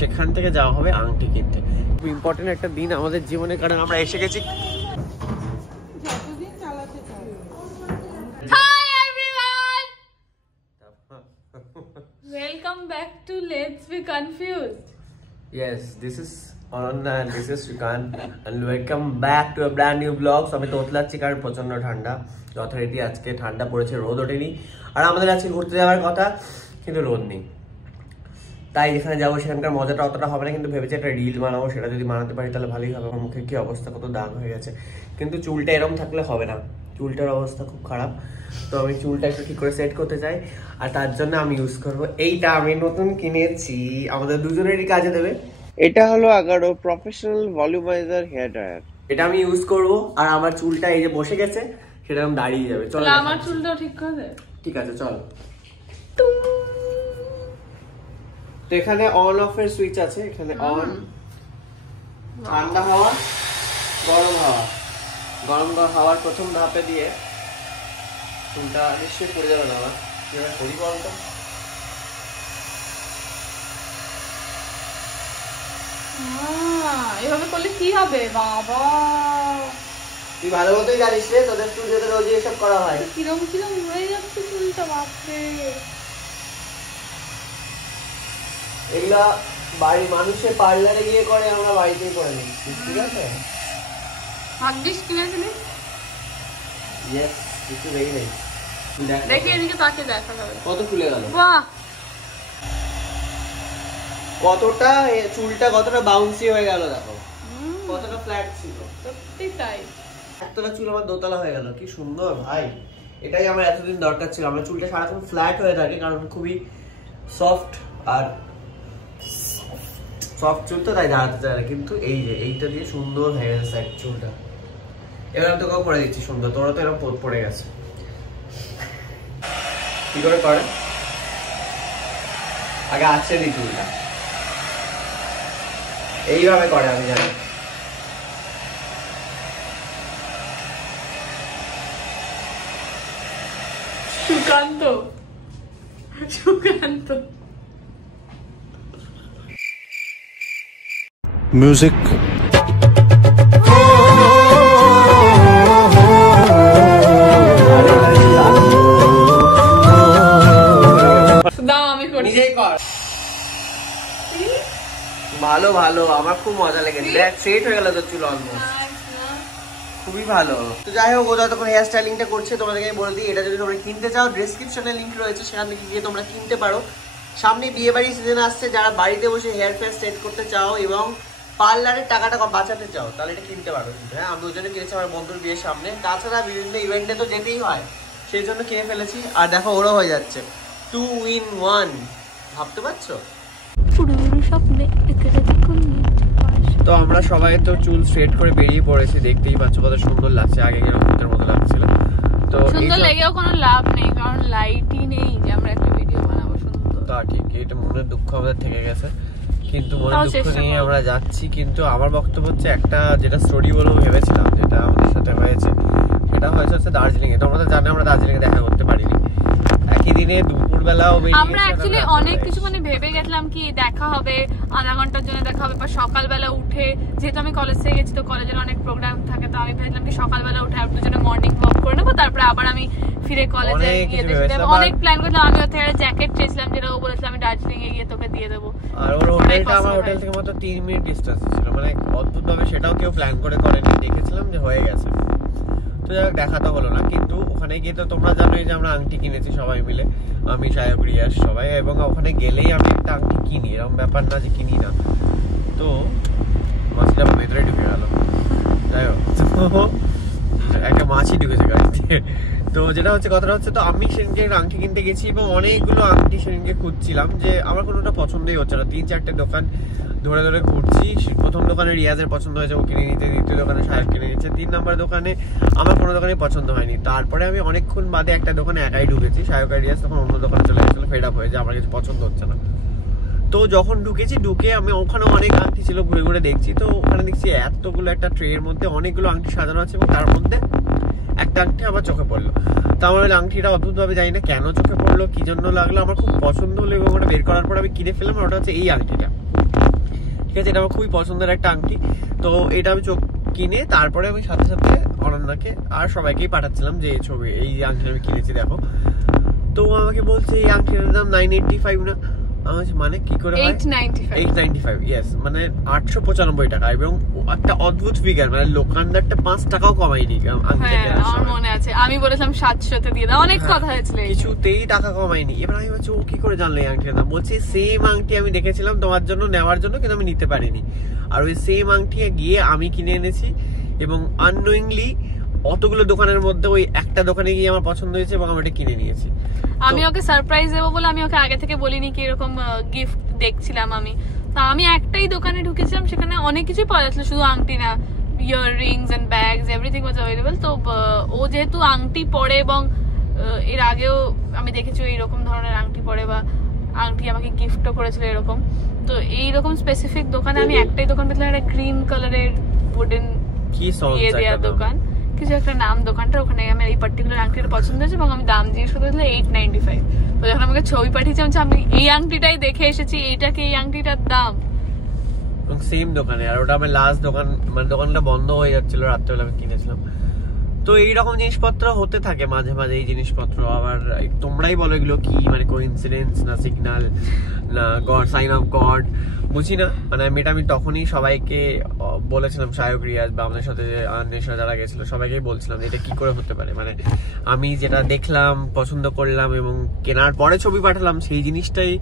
সেখান থেকে যাওয়া হবে আংটি কিনতে। খুব ইম্পর্টেন্ট একটা দিন আমাদের জীবনে, কারণ আমরা এসে গেছি। Welcome back to Let's Be Confused. Yes, this is Ananda and this is Shrikant and welcome back to a brand new vlog. So আমি তোতলাচ্ছি কারণ প্রচন্ড ঠান্ডা, যথারীতি আজকে ঠান্ডা পড়েছে, রোদ ওঠেনি। আর আমাদের আজকে ঘুরতে যাওয়ার কথা, কিন্তু রোদ নেই। তাই যেখানে যাবো সেখানকার মজাটা অতটা হবে না, কিন্তু ভেবেছি একটা রিল বানাবো। সেটা যদি বানাতে পারি তাহলে ভালোই হবে। আমার মুখের কি অবস্থা, কত দাগ হয়ে গেছে। কিন্তু চুলটা এরকম থাকলে হবে না, চুলটার অবস্থা খুব খারাপ। তো আমি চুলটা একটু ঠিক করে সেট করতে চাই, আর তার জন্য আমি ইউজ করবো এইটা। আমি নতুন কিনেছি, আমাদের দুজনেরই কাজে দেবে। এটা হলো Agaro professional volumiser hair dryer. এটা আমি ইউজ করবো, আর আমার চুলটা এই যে বসে গেছে সেটা আমি দাঁড়িয়ে যাবে। চলো আমার চুলটাও ঠিক করে দে। ঠিক আছে চল। তো এখানে অন অফ এর সুইচ আছে, এখানে অন, ঠান্ডা হাওয়া, গরম হাওয়া। গরম হাওয়ার প্রথম ধাপে দিয়ে চুলটা নিশ্চয়ই পড়ে যাবে না আমার। করি বলতো, এভাবে করলে কি হবে বাবা? তুই ভালো মতোই জানিস রে, তোদের স্টুডিওতে রোজ এসব করা হয়। কিরম কিরম হয়ে যাচ্ছে চুলটা, বাপরে। এগুলা বাড়ি মানুষের পার্লারে গিয়ে করে, আমরা বাড়িতেই করে নিচ্ছি। ঠিক আছে, ভাগ্যিস কিনেছিলি। ইয়েস, কিছু দেখি নেই। দেখি এদিকে তাকে দেখা যাবে কত খুলে গেল, বাহ। কতটা চুলটা কতটা বাউন্সি হয়ে গেল, দেখো কতটা ফ্ল্যাট ছিল। সত্যি তাই, এতটা চুল আমার দোতলা হয়ে গেল, কি সুন্দর ভাই। এটাই আমার এতদিন দরকার ছিল। আমার চুলটা সারাক্ষণ ফ্ল্যাট হয়ে থাকে, কারণ খুবই সফট, আর সফট চুল তো তাই দাঁড়াতে চায় না। কিন্তু এই যে এইটা দিয়ে সুন্দর হয়ে গেছে সাইড চুলটা। এবার আমি তোকেও করে দিচ্ছি সুন্দর, তোরা তো এরকম পোত পড়ে গেছে। কি করে করে, আগে আছে দি চুলটা এইভাবে করে, আমি জানি। সুকান্ত সুকান্ত music দাও, আমি করি। নিজেই কর। ভালো ভালো, আমার খুব মজা লেগেছে। দেখ সেট হয়ে গেল তোর চুল অলমোস্ট, খুবই ভালো। তো যাই হোক, ও যতক্ষণ হেয়ার স্টাইলিংটা করছে তোমাদেরকে আমি বলে দিই, এটা যদি তোমরা কিনতে চাও ডেসক্রিপশনে লিংক রয়েছে, সেখান থেকে গিয়ে তোমরা কিনতে পারো। সামনে বিয়ে বাড়ি সিজন আসছে, যারা বাড়িতে বসে হেয়ার ফেয়ার সেট করতে চাও এবং পার্লারের টাকাটা বাঁচাতে চাও, তাহলে এটা কিনতে পারো। কিন্তু হ্যাঁ, আমি দুজনে কিনেছি আমার বন্ধুর বিয়ের সামনে। তাছাড়া বিভিন্ন ইভেন্টে তো যেতেই হয়, সেই জন্য কিনে ফেলেছি। আর দেখো ওরও হয়ে যাচ্ছে 2 in 1, ভাবতে পারছো? তো আমরা সবাই তো চুল স্ট্রেট করে বেরিয়ে পড়েছি, দেখতেই পাচ্ছ কত সুন্দর লাগছে। আগে যেরকম ভূতের মতো লাগছিল, তো সুন্দর লেগেও কোনো লাভ নেই, কারণ লাইটই নেই যে আমরা একটা ভিডিও বানাবো সুন্দর। তা ঠিক, এটা মনের দুঃখ আমাদের থেকে গেছে, কিন্তু মনের দুঃখ নিয়ে আমরা যাচ্ছি। কিন্তু আমার বক্তব্য হচ্ছে, একটা যেটা স্টোরি বলবো ভেবেছিলাম, যেটা আমাদের সাথে হয়েছে, সেটা হচ্ছে দার্জিলিং এ। তোমরা তো জানো আমরা দার্জিলিং এ দেখা করতে পারিনি। একই দিনে দুপুরবেলাও আমরা অ্যাকচুয়ালি অনেক কিছু মানে ভেবে গেছিলাম কি দেখা হবে, আধা ঘন্টার জন্য দেখা হবে, বা সকালবেলা উঠে, যেহেতু আমি কলেজ থেকে গেছি তো কলেজের অনেক প্রোগ্রাম থাকে, তো আমি ভেবেছিলাম কি সকালবেলা উঠে আর দুজনে মর্নিং ওয়াক করে নেবো, তারপরে আবার আমি ফিরে কলেজে গিয়ে দেখলাম। অনেক প্ল্যান করলাম, আমি ওর থেকে একটা জ্যাকেট চেয়েছিলাম, যেটা ও বলেছিলাম আমি দার্জিলিং এ গিয়ে তোকে দিয়ে দেবো। আর ওর হোটেলটা আমার হোটেল থেকে মাত্র 3 মিনিট ডিসটেন্স ছিল, মানে অদ্ভুত ভাবে সেটাও কেউ প্ল্যান করে করেনি, দেখেছিলাম যে হয়ে গেছে। তো যাই হোক, দেখা তো হলো না। কিন্তু ওখানে গিয়ে তো তোমরা জানোই যে আমরা আংটি কিনেছি সবাই মিলে, আমি সায়ক রিয়াস সবাই। এবং ওখানে গেলেই আমি একটা আংটি কিনি, এরকম ব্যাপার না যে কিনি না। তো মাছটা আমার ভেতরে ঢুকে গেল, যাই হোক একটা মাছই ঢুকেছে গাড়িতে। তো যেটা হচ্ছে কথাটা হচ্ছে, তো আমি সেদিনকে আংটি কিনতে গেছি এবং অনেকগুলো আংটি সেদিনকে খুঁজছিলাম, যে আমার কোনোটা পছন্দই হচ্ছে না। 3-4টে দোকান ধরে ধরে ঘুরছি। প্রথম দোকানে রিয়াজের পছন্দ হয়েছে, ও কিনে নিতে। দ্বিতীয় দোকানে সাহেব কিনে নিচ্ছে। 3 নম্বর দোকানে আমার কোনো দোকানে পছন্দ হয়নি। তারপরে আমি অনেকক্ষণ বাদে একটা দোকানে একাই ঢুকেছি, সাহেব আর রিয়াজ তখন অন্য দোকানে চলে গেছিলো, ফেড আপ হয়ে যে আমার কিছু পছন্দ হচ্ছে না। তো যখন ঢুকে আমি ওখানে অনেক আংটি ছিল, ঘুরে ঘুরে দেখছি, তো ওখানে দেখছি এতগুলো একটা ট্রের মধ্যে অনেকগুলো আংটি সাজানো আছে এবং তার মধ্যে একটা আংটি আমার চোখে পড়লো। তো আমার ওই আংটিটা অদ্ভুতভাবে জানি না কেন চোখে পড়লো, কি জন্য লাগলো, আমার খুব পছন্দ হলো এবং ওটা বের করার পর আমি কিনে ফেললাম। আর ওটা হচ্ছে এই আংটিটা, ঠিক আছে, এটা আমার খুবই পছন্দের একটা আংটি। তো এটা আমি কিনে তারপরে আমি সাথে সাথে অনন্যাকে আর সবাইকেই পাঠাচ্ছিলাম যে ছবি এই আংটি আমি কিনেছি দেখো। তো আমাকে বলছে এই আংটিটার দাম 985 না। মানে কি করে 895, ইয়েস, মানে 895 টাকা। এবং একটা অদ্ভুত ফিগার, মানে দোকানদারটা 5 টাকাও কমায়নি। আমার মনে আছে আমি বলেছিলাম 700 তে দিয়ে দাও, অনেক কথা হয়েছিল, কিছুতেই টাকা কমায়নি। এবার আমি বলছি ও কি করে জানলো এই আংটির দাম? বলছি সেম আংটি আমি দেখেছিলাম তোমার জন্য নেওয়ার জন্য, কিন্তু আমি নিতে পারিনি। আর ওই সেম আংটি গিয়ে আমি কিনে এনেছি এবং আননোয়িংলি অতগুলো দোকানের মধ্যে ওই একটা দোকানে গিয়ে আমার পছন্দ হয়েছে এবং আমি এটা কিনে নিয়েছি। আমি ওকে সারপ্রাইজ দেবো বলে আমি ওকে আগে থেকে বলিনি কি এরকম গিফট দেখছিলাম আমি। তা আমি একটাই দোকানে ঢুকেছিলাম, সেখানে অনেক কিছুই পাওয়া যাচ্ছিল, শুধু আংটি না, earrings and bags, everything was available. তো ও যেহেতু আংটি পরে এবং এর আগেও আমি দেখেছি এইরকম ধরনের আংটি পরে বা আংটি আমাকে গিফটও করেছিল এরকম, তো এইরকম স্পেসিফিক দোকানে আমি একটাই দোকান পেয়েছিলাম, একটা গ্রিন কালারের উডেন ইয়ে দেওয়া দোকান, কিছু একটা নাম দোকানটা, ওখানে আমার এই পার্টিকুলার আংটিটা পছন্দ হয়েছে এবং আমি দাম জিজ্ঞেস করতে 895। তো যখন আমাকে ছবি পাঠিয়েছে আমি এই আংটিটাই দেখে এসেছি, এইটাকে এই আংটিটার দাম সেম দোকানে। আর ওটা আমার লাস্ট দোকান, মানে দোকানটা বন্ধ হয়ে যাচ্ছিল রাত্রেবেলা আমি কিনেছিলাম। তো এইরকম জিনিসপত্র হতে থাকে মাঝে মাঝে, এই জিনিসপত্র। আবার তোমরাই বলো এগুলো কি, মানে কোইন্সিডেন্স না সিগন্যাল না গড, সাইন অফ গড, বুঝি না। মানে আমি তখনই সবাইকে বলেছিলাম, সায়ক, রিয়াজ বা আমাদের সাথে নেশা যারা গেছিল সবাইকেই বলছিলাম এটা কি করে হতে পারে। মানে আমি যেটা দেখলাম, পছন্দ করলাম এবং কেনার পরে ছবি পাঠালাম, সেই জিনিসটাই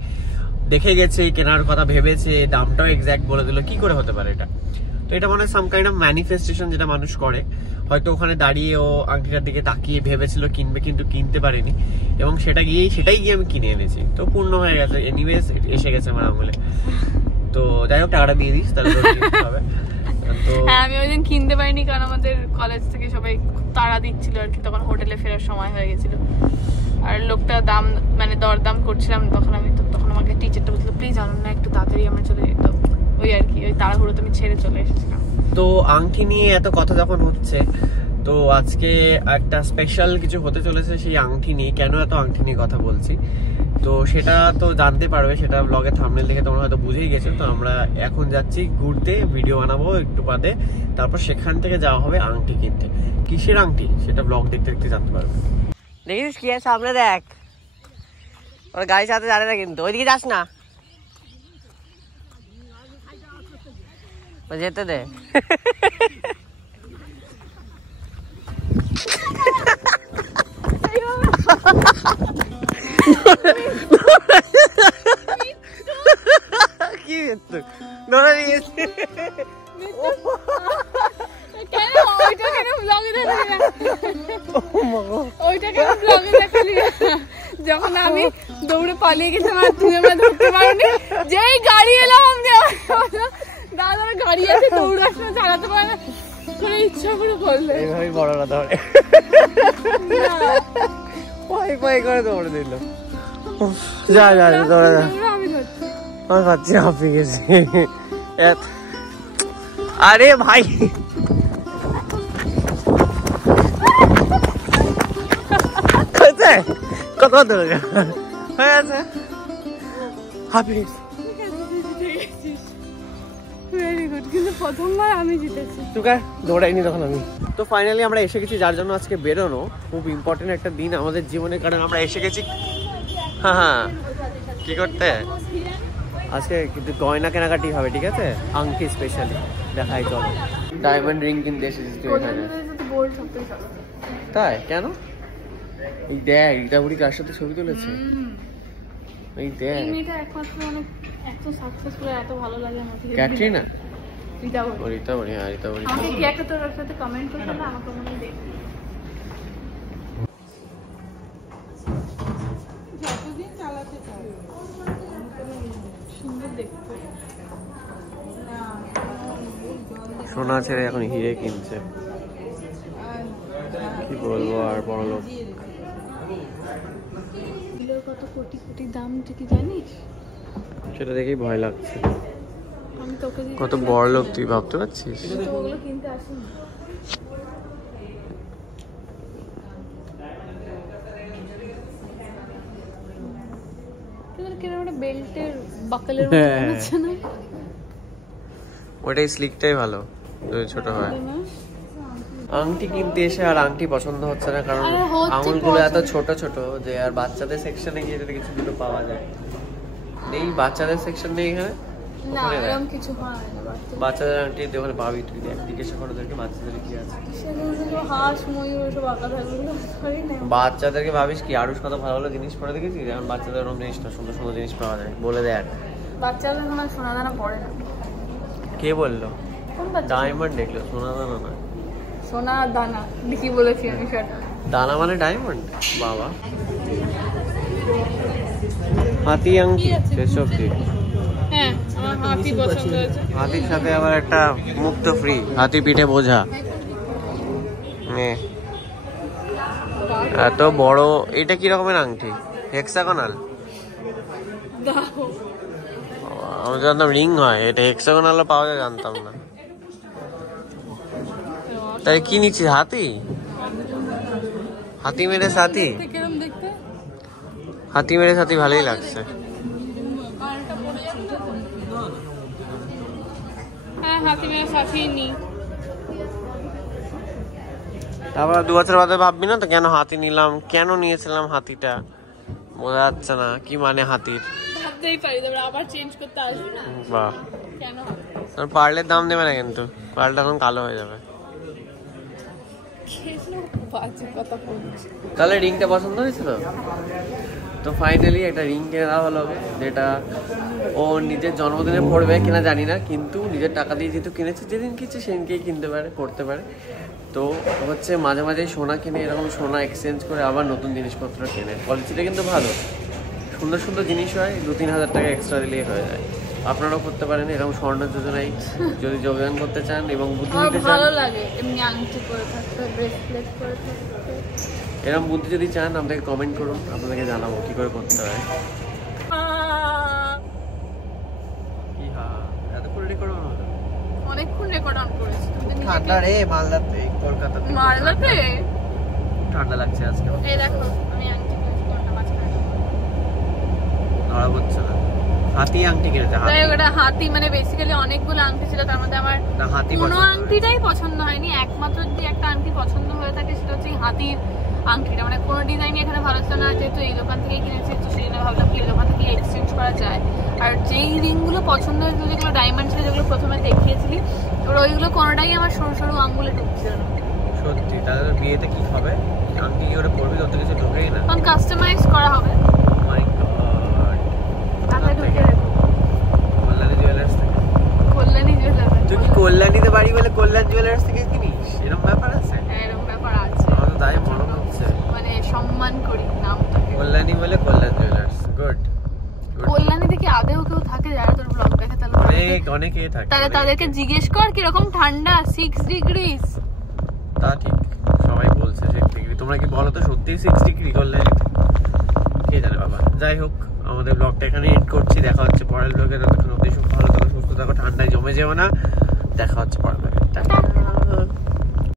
দেখে গেছে, কেনার কথা ভেবেছে, দামটাও এক্স্যাক্ট বলে দিল, কি করে হতে পারে এটা? তো এটা মানে সাম কাইন্ড অফ ম্যানিফেস্টেশন যেটা মানুষ করে। হয়তো ওখানে দাঁড়িয়ে ও আংটিটার দিকে তাকিয়ে ভেবেছিল কিনবে, কিন্তু কিনতে পারেনি এবং সেটাই গিয়ে আমি কিনে এনেছি। তো পূর্ণ হয়ে গেছে, এনিওয়েজ এসে গেছে আমার আঙুলে। তো যাই হোক, টাকাটা দিয়ে দিস তাহলে হবে। তো আমি ওই দিন কিনতে পারিনি কারণ আমাদের কলেজ থেকে সবাই তাড়া দিচ্ছিল আর কি, তখন হোটেলে ফেরার সময় হয়ে গেছিল। আর লোকটা দাম মানে দরদাম করছিলাম, তখন আমাকে টিচারটা বলছিল প্লিজ অনন্যা একটু তাড়াতাড়ি আমরা চলে যেত, ওই আর কি, ওই তাড়াহুড়োতে আমি ছেড়ে চলে এসেছিলাম। তো আংটি নিয়ে এত কথা যখন হচ্ছে, তো আজকে একটা স্পেশাল কিছু হতে চলেছে সেই আংটি নিয়ে। কেন এত আংটি নিয়ে কথা বলছি তো সেটা তো জানতে পারবে, সেটা ব্লগের থাম্বনেল দেখে তোমরা হয়তো বুঝেই গেছো। তো আমরা এখন যাচ্ছি ঘুরতে, ভিডিও বানাবো একটু বাদে, তারপর সেখান থেকে যাওয়া হবে আংটি কিনতে। কিসের আংটি সেটা ব্লগ দেখতে দেখতে জানতে পারবে। দেখিস কি আছে সামনে, দেখ ওর গাড়ির সাথে জানে না, কিন্তু ওইদিকে যাস না, যেতে দে। কি ধরে নিয়েছে যখন আমি দৌড়ে পালিয়ে গেছিলাম আর তুমি আমরা ধরতে পারোনি, যেই গাড়ি এলাম দাদা গাড়ি আছে দৌড়াস না, চালাতে পারে করে ইচ্ছা করে করলে এইভাবেই বড়রা ধরে, পাই পাই করে দৌড়ে দিল। যা যা দৌড়ে যা, আমি ধরছি, আমার বাচ্চা হাঁপিয়ে গেছে। আরে ভাই কত দূরে হয়ে আছে, হাঁপিয়ে ভেরি গুড, কিন্তু প্রথমবার আমি জিতেছি, তোকে দৌড়াইনি তখন আমি। তো ফাইনালি আমরা এসে গেছি, যার জন্য আজকে বেরোনো খুব ইম্পর্টেন্ট একটা দিন আমাদের জীবনে, কারণ আমরা এসে গেছি হ্যাঁ কি করতে আজকে কিন্তু গয়না কেনাকাটি হবে, ঠিক আছে, আংটি স্পেশালি দেখাই চলো। ডায়মন্ড রিং কিনতে এসেছি এখানে, তাই কেন? এই দেখ রিতা বুড়ি কার সাথে ছবি তুলেছে, এই দেখ একমাত্র অনেক এত সাকসেসফুল, এত ভালো লাগে আমাকে। ক্যাটরিনা, রিতা বুড়ি, রিতা বুড়ি, হ্যাঁ রিতা বুড়ি। আমাকে কি একটা তোর সাথে কমেন্ট করতে না, আমাকে মনে দেখ যতদিন চালাতে চাই সুন্দর দেখতে। সোনা ছেড়ে এখন হিরে কিনছে, কি বলবো আর, বড় লোক। কত কোটি কোটি দাম তুই কি জানিস? সেটা দেখেই ভয় লাগছে। আমি তোকে দিতে কত বড় লোক তুই ভাবতে পারছিস? তো ওগুলো কিনতে আসিনি। কিরকম একটা বেল্টের বাকলের মতো হ্যাঁ। হচ্ছে না? ওটাই স্লিকটাই ভালো যদি ছোট হয়। আংটি কিনতে এসে আর আংটি পছন্দ হচ্ছে না, কারণ আরে হচ্ছে আঙুলগুলো এত পছন্দ। ছোট ছোট যে আর বাচ্চাদের সেকশনে গিয়ে যদি কিছু দুটো পাওয়া যায়। এই বাচ্চাদের সেকশন নেই এখানে? না ওখানে দেখ। এরকম কিছু হয় না বাচ্চা। বাচ্চাদের আংটি ওখানে পাবি তুই, দেখ জিজ্ঞাসা করো ওদেরকে বাচ্চাদের কি আছে। সেগুলো হাঁস ময়ূর এসব আঁকা থাকবে সরি না। বাচ্চাদেরকে ভাবিস কি আরুষ কত ভালো ভালো জিনিস পরে দেখেছিস? এখন বাচ্চাদের ওরকম জিনিস না, সুন্দর সুন্দর জিনিস পাওয়া যায়। বলে দেখ। বাচ্চারা কোনো সোনা দানা পড়ে না। কে বললো? কোন বাচ্চা? ডায়মন্ড দেখলো, সোনা দানা না। সোনা আর দানা দেখি বলেছি আমি সেটা। দানা মানে ডায়মন্ড? বাবা হাতি আংটি কি আছে? সেসব দিক। হ্যাঁ আমার হাতি পছন্দ হয়েছে। হাতির সাথে আবার একটা মুক্ত ফ্রি, হাতি পিঠে বোঝা। নে। এত বড়, এটা কি রকমের আংটি? হেক্সাগোনাল? দাও আমি জানতাম রিং হয়, এটা হেক্সাগোনালও পাওয়া যায় জানতাম না। তাই কি নিচ্ছিস? হাতি? হাতি মেরে সাথী? কিরকম দেখতে? হাতি মেরে সাথী ভালোই লাগছে। হ্যাঁ হাতি মেরে সাথী নি। তারপর 2 বছর বাদে ভাববি না তো কেন হাতি নিলাম, কেন নিয়েছিলাম হাতিটা, বোঝা যাচ্ছে না কি মানে হাতির। ভাবতেই পারি তারপর আবার চেঞ্জ করতে আসবি না বাহ, কেন? তোর পার্লের দাম দেবে না কিন্তু, পার্লটা এখন কালো হয়ে যাবে। বাজে কথা বলছি। তাহলে রিংটা পছন্দ হয়েছিল তো ফাইনালি একটা রিং কিনে দেওয়া হলো ওকে, যেটা ও নিজের জন্মদিনে পড়বে কিনা জানি না, কিন্তু নিজের টাকা দিয়ে যেহেতু কিনেছে, যেদিন কিনছে সেদিনকেই কিনতে পারে, পড়তে পারে। তো হচ্ছে মাঝে মাঝে সোনা কিনে এরকম সোনা এক্সচেঞ্জ করে আবার নতুন জিনিসপত্র কেনে। কোয়ালিটিটা কিন্তু ভালো, সুন্দর সুন্দর জিনিস হয়, 2-3 হাজার টাকা এক্সট্রা দিলেই হয়ে যায়। আপনারাও করতে পারেন এরকম স্বর্ণ যোজনায় যদি যোগদান করতে চান এবং বুদ্ধি আমার দিতে চান। ভালো লাগে এমনি আংটি করে থাকতে, ব্রেসলেট করে থাকতে। এরকম বুদ্ধি যদি চান আমাদেরকে কমেন্ট করুন, আপনাদেরকে জানাবো কি করে করতে হয়। কি এতক্ষণ রেকর্ড হলো? অনেকক্ষণ রেকর্ড অন করেছি। তুমি তো ঠান্ডা নিজেকে রে, মালদাতে কলকাতাতে মারলাতে। ঠান্ডা লাগছে আজকে, এই দেখো আমি আংটি করেছি কোনটা মাঝখানে। ধরা পড়ছে না। হাতি আংটি কিনেছে, হাতি তাই ওটা হাতি মানে বেসিক্যালি অনেকগুলো আংটি ছিল, তার মধ্যে আমার না, হাতি কোনো পছন্দ আংটিটাই পছন্দ হয়নি। একমাত্র যদি একটা আংটি পছন্দ হয়ে থাকে সেটা হচ্ছে এই হাতির আংটিটা। মানে কোনো ডিজাইন এখানে ভালো ছিল না, যেহেতু এই দোকান থেকে কিনেছি তো সেই জন্য ভাবলাম কি এই দোকান থেকে এক্সচেঞ্জ করা যায়। আর যেই রিংগুলো পছন্দ হয়েছিল যেগুলো ডায়মন্ড ছিল, যেগুলো প্রথমে দেখিয়েছিলি, ওর ওইগুলো কোনোটাই আমার সরু সরু আঙ্গুলে ঢুকছিল না। সত্যি। তাহলে বিয়েতে কি হবে? আংটি কি করে পরবি? তোর তো কিছু ঢোকেই না। কারণ কাস্টমাইজ করা হবে। মাই গড, টাকা ঢুকে রেখো। কল্যাণী জুয়েলার্স থেকে। কল্যাণী জুয়েলার্স। তুই কি কল্যাণীতে বাড়ি বলে কল্যাণ জুয়েলার্স থেকে কিনিস? এরকম ব্যাপার আছে? হ্যাঁ এরকম ব্যাপার আছে। আমার তো তাই মনে হচ্ছে। মানে সম্মান করি নামটাকে। কল্যাণী বলে কল্যাণ জুয়েলার্স। গুড। কল্যাণী থেকে আদেও কেউ থাকে যারা তোর ব্লগ দেখে? তাহলে অনেকেই থাকে। তাহলে তাদেরকে জিজ্ঞেস কর কিরকম ঠান্ডা। 6 ডিগ্রিজ। তা ঠিক, সবাই বলছে 6 ডিগ্রি। তোমরা কি বলো তো সত্যি 6 ডিগ্রি কল্যাণীতে? কে জানে বাবা। যাই হোক, আমাদের ব্লগটা এখানে এন্ড করছি। দেখা হচ্ছে পরের ব্লগে। ততক্ষণ অবধি ভালো থাকো, সুস্থ থাকো, ঠান্ডায় জমে যেও না। দেখা হচ্ছে পরের ব্লগে। টাটা।